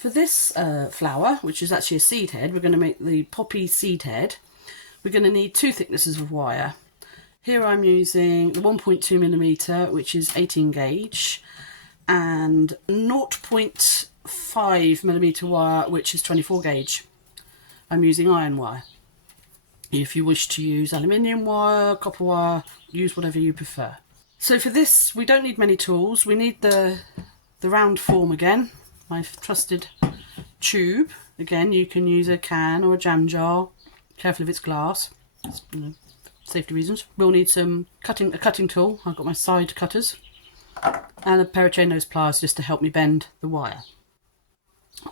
For this flower, which is actually a seed head, we're going to make the poppy seed head. We're going to need 2 thicknesses of wire. Here I'm using the 1.2mm, which is 18 gauge, and 0.5mm wire, which is 24 gauge. I'm using iron wire. If you wish to use aluminium wire, copper wire, use whatever you prefer. So for this, we don't need many tools. We need the round form again, my trusted tube. Again, you can use a can or a jam jar. Careful if it's glass, safety reasons. We'll need a cutting tool. I've got my side cutters and a pair of chain nose pliers just to help me bend the wire.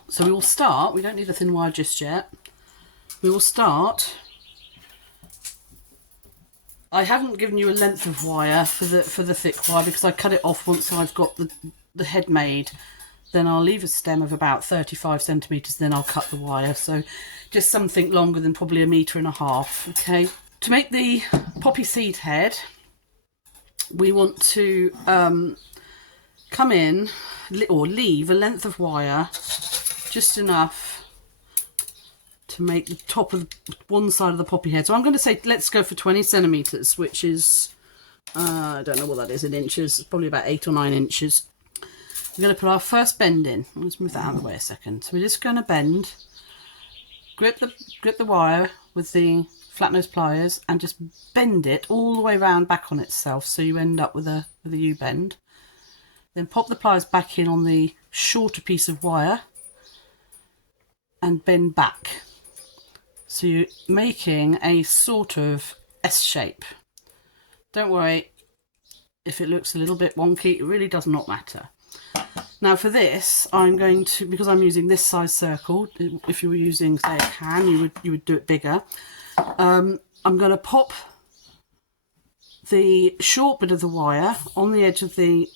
So we will start. We don't need a thin wire just yet. We will start. I haven't given you a length of wire for the thick wire because I cut it off once I've got the head made. Then I'll leave a stem of about 35 centimetres, then I'll cut the wire. So just something longer than probably 1.5 meters, okay? To make the poppy seed head, we want to come in or leave a length of wire just enough to make the top of one side of the poppy head. So I'm going to say let's go for 20 centimetres, which is, I don't know what that is in inches, it's probably about 8 or 9 inches. We're going to put our first bend in. Let's move that out of the way a second. So we're just going to bend, grip the wire with the flat nose pliers and just bend it all the way round back on itself, so you end up with a U-bend. Then pop the pliers back in on the shorter piece of wire and bend back. So you're making a sort of S shape. Don't worry if it looks a little bit wonky, it really does not matter. Now for this, I'm going to, because I'm using this size circle, if you were using, say, a can, you would do it bigger. I'm going to pop the short bit of the wire on the edge of the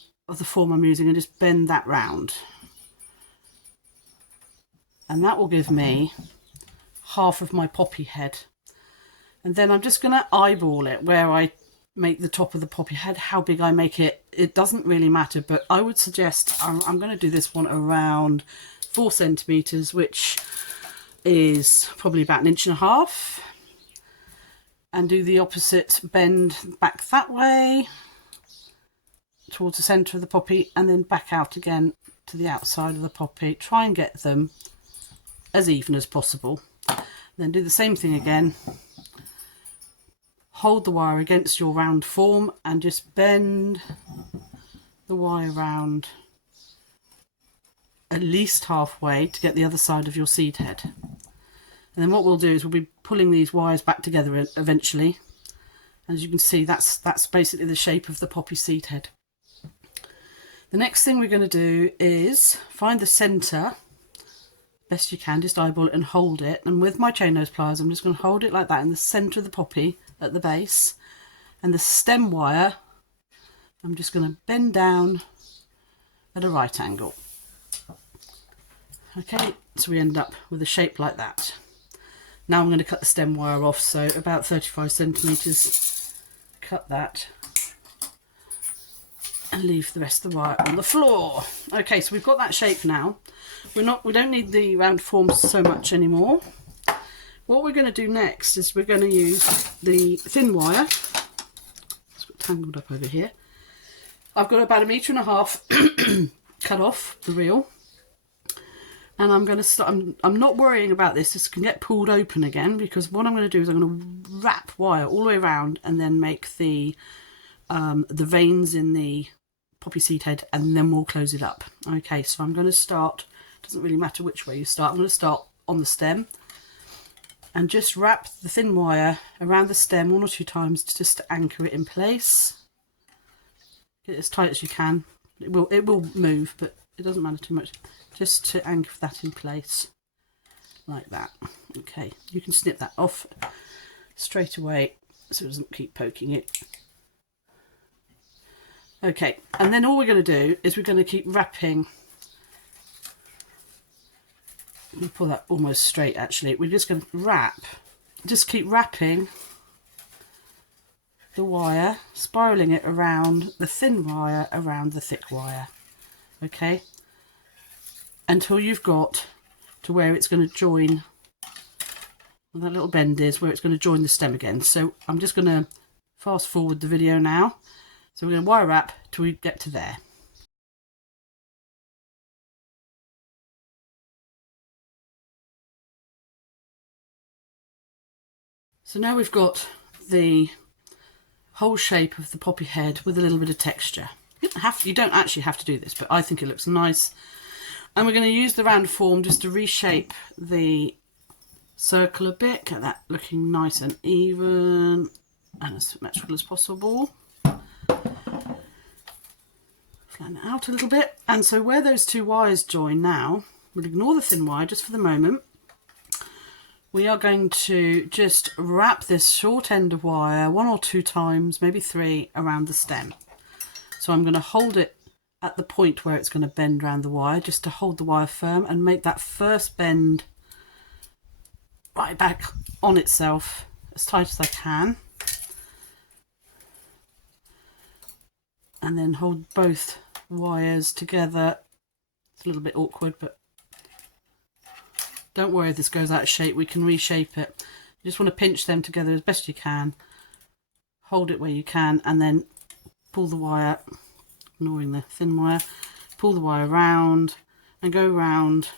form I'm using and just bend that round. And that will give me half of my poppy head. And then I'm just going to eyeball it where I make the top of the poppy head. How big I make it, it doesn't really matter, but I would suggest I'm going to do this one around 4 centimetres, which is probably about 1.5 inches, and do the opposite, bend back that way towards the centre of the poppy and then back out again to the outside of the poppy. Try and get them as even as possible. Then do the same thing again. Hold the wire against your round form and just bend the wire round at least halfway to get the other side of your seed head. And then what we'll do is we'll be pulling these wires back together eventually. And as you can see, that's basically the shape of the poppy seed head. The next thing we're going to do is find the centre best you can, just eyeball it and hold it. And with my chain nose pliers, I'm just going to hold it like that in the centre of the poppy at the base, and the stem wire I'm just going to bend down at a right angle. Okay, so we end up with a shape like that. Now I'm going to cut the stem wire off, so about 35 centimetres. Cut that and leave the rest of the wire on the floor. Okay, so we've got that shape now. We don't need the round forms so much anymore. What we're going to do next is we're going to use the thin wire. It's got tangled up over here. I've got about 1.5 meters cut off the reel, and I'm going to start. I'm not worrying about this. This can get pulled open again, because what I'm going to do is I'm going to wrap wire all the way around and then make the veins in the poppy seed head, and then we'll close it up. Okay, so I'm going to start. Doesn't really matter which way you start. I'm going to start on the stem and just wrap the thin wire around the stem 1 or 2 times just to anchor it in place. Get it as tight as you can. It will move, but it doesn't matter too much. Just to anchor that in place like that. Okay, you can snip that off straight away so it doesn't keep poking it. Okay, and then all we're going to do is we're going to keep wrapping. Let me pull that almost straight actually. We're just going to just keep wrapping the wire, spiraling it around the thin wire, around the thick wire. Okay, until you've got to where it's going to join. And that little bend is where it's going to join the stem again. So I'm just going to fast forward the video now. So we're going to wire wrap till we get to there. So now we've got the whole shape of the poppy head with a little bit of texture. You don't actually have to do this, but I think it looks nice. And we're going to use the round form just to reshape the circle a bit, get that looking nice and even and as symmetrical as possible. Flatten it out a little bit. And so where those two wires join now, we'll ignore the thin wire just for the moment. We are going to just wrap this short end of wire 1 or 2 times, maybe 3, around the stem. So I'm going to hold it at the point where it's going to bend around the wire, just to hold the wire firm and make that first bend right back on itself as tight as I can. And then hold both wires together. It's a little bit awkward, but don't worry if this goes out of shape, we can reshape it. You just want to pinch them together as best you can, hold it where you can, and then pull the wire, ignoring the thin wire, pull the wire round and go round.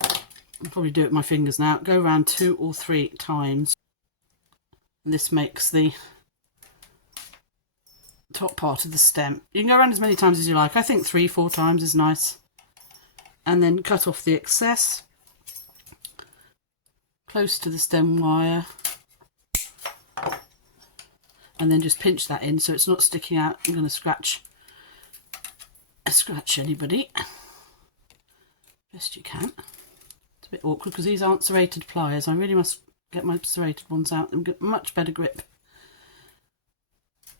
I'll probably do it with my fingers now. Go around 2 or 3 times. And this makes the top part of the stem. You can go around as many times as you like. I think 3-4 times is nice. And then cut off the excess close to the stem wire. And then just pinch that in so it's not sticking out. I'm going to scratch anybody best you can. It's a bit awkward because these aren't serrated pliers. I really must get my serrated ones out and get much better grip.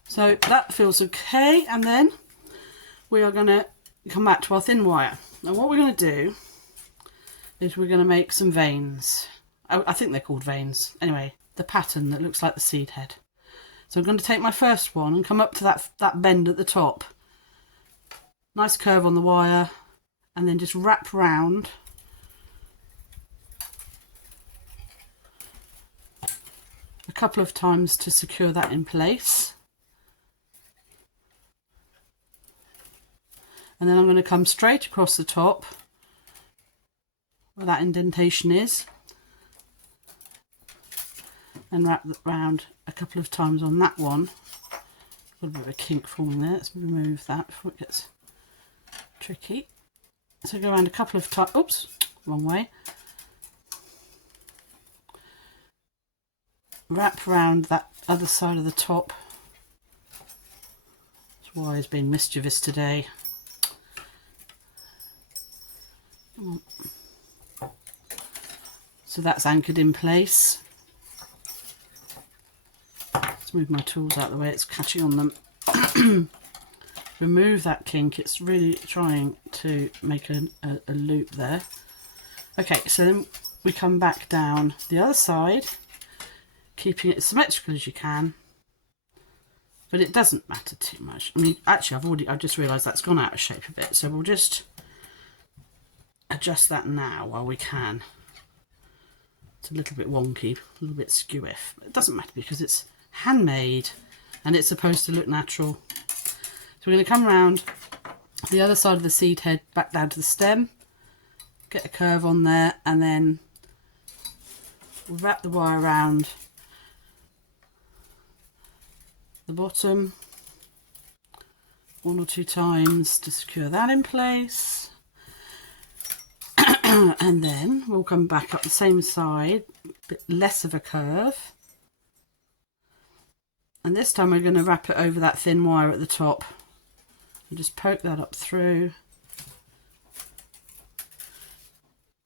So that feels okay, and then we are going to come back to our thin wire. Now what we're going to do is we're going to make some veins. I think they're called veins. Anyway, the pattern that looks like the seed head. So I'm going to take my first one and come up to that bend at the top. Nice curve on the wire, and then just wrap round a couple of times to secure that in place. And then I'm going to come straight across the top where that indentation is and wrap round a couple of times on that one. Got a bit of a kink forming there. Let's remove that before it gets tricky. So go around a couple of times. Oops, wrong way. Wrap around that other side of the top. This wire is being mischievous today. Come on. So that's anchored in place. Let's move my tools out of the way, it's catching on them. Remove that kink, it's really trying to make a loop there. Okay, so then we come back down the other side, keeping it as symmetrical as you can, but it doesn't matter too much. I mean, actually I've just realised that's gone out of shape a bit, so we'll just adjust that now while we can. It's a little bit wonky, a little bit skewiff, but it doesn't matter because it's handmade and it's supposed to look natural. So we're going to come around the other side of the seed head back down to the stem, get a curve on there, and then we'll wrap the wire around the bottom 1 or 2 times to secure that in place. And then we'll come back up the same side, a bit less of a curve. And this time we're going to wrap it over that thin wire at the top. And just poke that up through.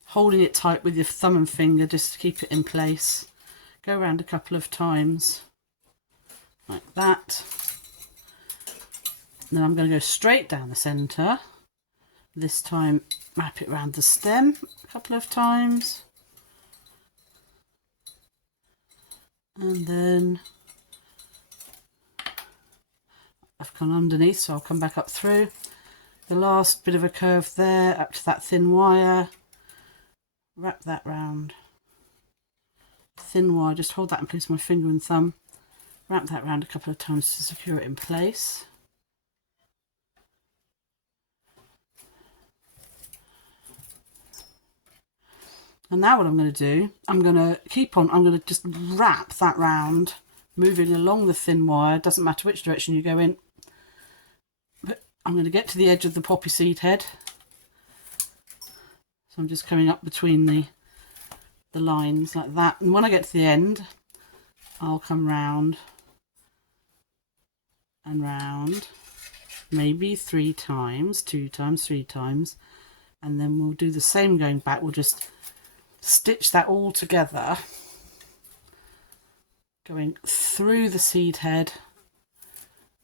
Holding it tight with your thumb and finger just to keep it in place. Go around a couple of times, like that. And then I'm going to go straight down the centre. This time wrap it around the stem a couple of times. And then I've gone underneath, so I'll come back up through. the last bit of a curve there up to that thin wire, wrap that round, thin wire, just hold that in place with my finger and thumb, wrap that round a couple of times to secure it in place. And now what I'm going to do, I'm going to just wrap that round, moving along the thin wire, doesn't matter which direction you go in. But I'm going to get to the edge of the poppy seed head. So I'm just coming up between the lines like that. And when I get to the end, I'll come round and round, maybe 3 times, 2 times, 3 times. And then we'll do the same going back. We'll just stitch that all together, going through the seed head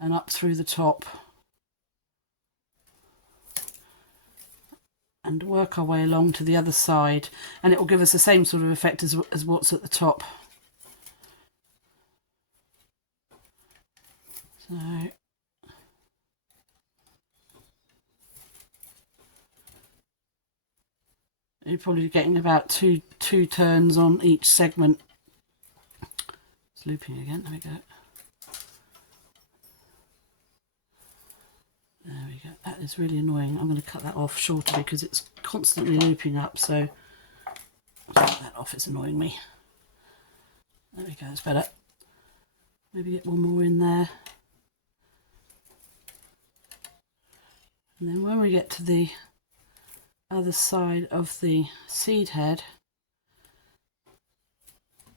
and up through the top, and work our way along to the other side, and it will give us the same sort of effect as what's at the top. So you're probably getting about two turns on each segment. It's looping again, there we go. There we go, that is really annoying. I'm going to cut that off shorter because it's constantly looping up, so I'll cut that off, it's annoying me. There we go, that's better. Maybe get one more in there. And then when we get to the other side of the seed head,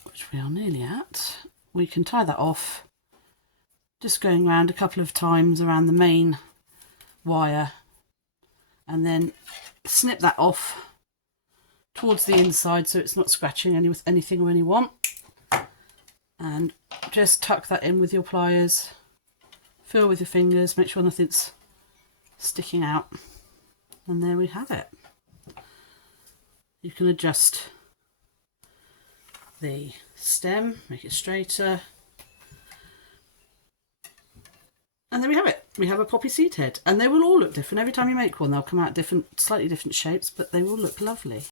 which we are nearly at, we can tie that off, just going around a couple of times around the main wire, and then snip that off towards the inside so it's not scratching anything or anyone, and just tuck that in with your pliers, feel with your fingers, make sure nothing's sticking out, and there we have it. You can adjust the stem, make it straighter, and there we have it. We have a poppy seed head, and they will all look different. Every time you make one, they'll come out different, slightly different shapes, but they will look lovely.